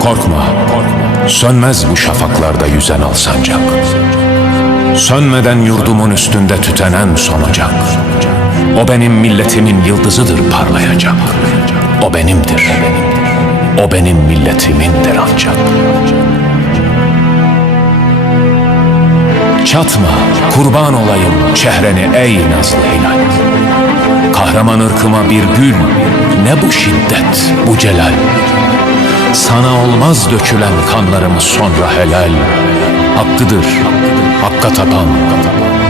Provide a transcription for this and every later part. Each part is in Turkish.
Korkma, sönmez bu şafaklarda yüzen al sancak. Sönmeden yurdumun üstünde tütenen sonacak. O benim milletimin yıldızıdır parlayacak. O benimdir. O benim milletimindir ancak. Çatma, kurban olayım çehreni ey nazlı hilal. Kahraman ırkıma bir gül, ne bu şiddet, bu celal. Sana olmaz dökülen kanlarımız sonra helal. Hakkıdır, hakka tapan,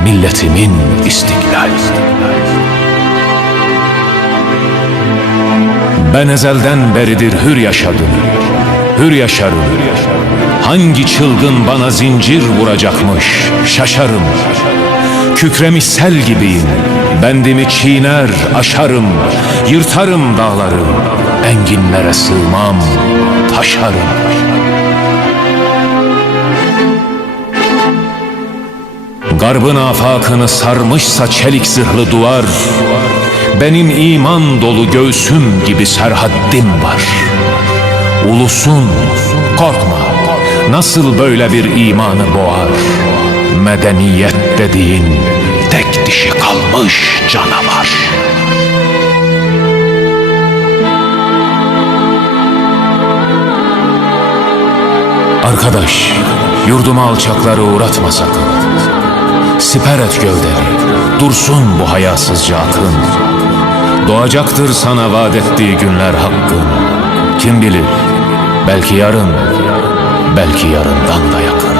milletimin istiklal. Ben ezelden beridir hür yaşadım, hür yaşarım. Hangi çılgın bana zincir vuracakmış, şaşarım. Kükremiş sel gibiyim, bendimi çiğner, aşarım. Yırtarım dağları, enginlere sığmam, taşarım. Garbın afakını sarmışsa çelik zırhlı duvar Benim iman dolu göğsüm gibi serhaddim var. Ulusun korkma Nasıl böyle bir imanı boğar? Medeniyet dediğin tek dişi kalmış canavar. Arkadaş, yurduma alçakları uğratma sakın. Siper et gövdeni, dursun bu hayasızca akın. Doğacaktır sana vaat ettiği günler hakkın. Kim bilir, belki yarın, belki yarından da yakın.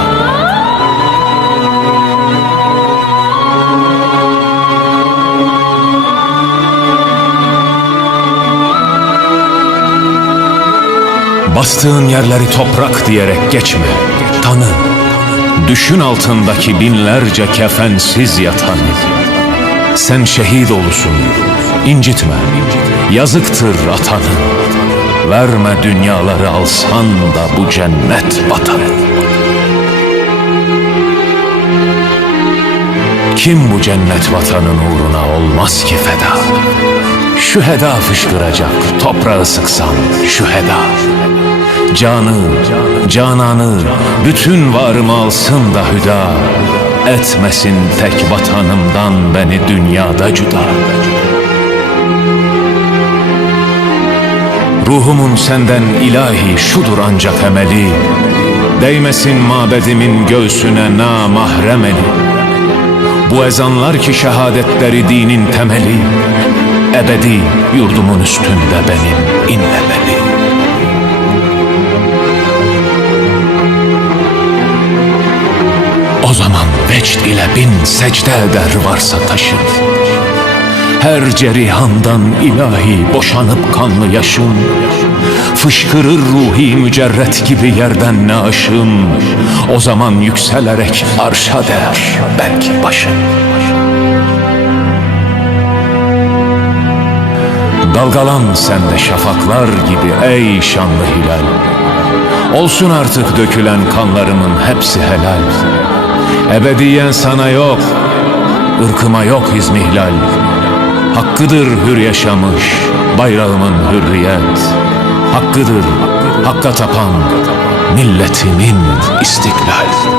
Bastığın yerleri toprak diyerek geçme. Tanı. Düşün altındaki binlerce kefensiz yatan. Sen şehit olusun. incitme. Yazıktır atanı. Verme dünyaları alsan da bu cennet vatanı. Kim bu cennet vatanın uğruna olmaz ki feda? Şu heda fışkıracak, toprağı sıksan şu heda. Canı, cananı, bütün varımı alsın da hüda. Etmesin tek vatanımdan beni dünyada cüda. Ruhumun senden ilahi şudur ancak emeli. Değmesin mabedimin göğsüne namahrem eli. Bu ezanlar ki şehadetleri dinin temeli Ebedi yurdumun üstünde benim inlemeli vecd ile bin secde eder varsa taşın. Her cerihandan ilahi boşanıp kanlı yaşım Fışkırır ruhi mücerret gibi yerden naşım O zaman yükselerek arşa der belki başım Dalgalan sende şafaklar gibi ey şanlı hilal. Olsun artık dökülen kanlarımın hepsi helal Ebediyen sana yok, ırkıma yok izmihlal Hakkıdır hür yaşamış bayrağımın hürriyet. Hakkıdır hakka tapan milletimin istiklal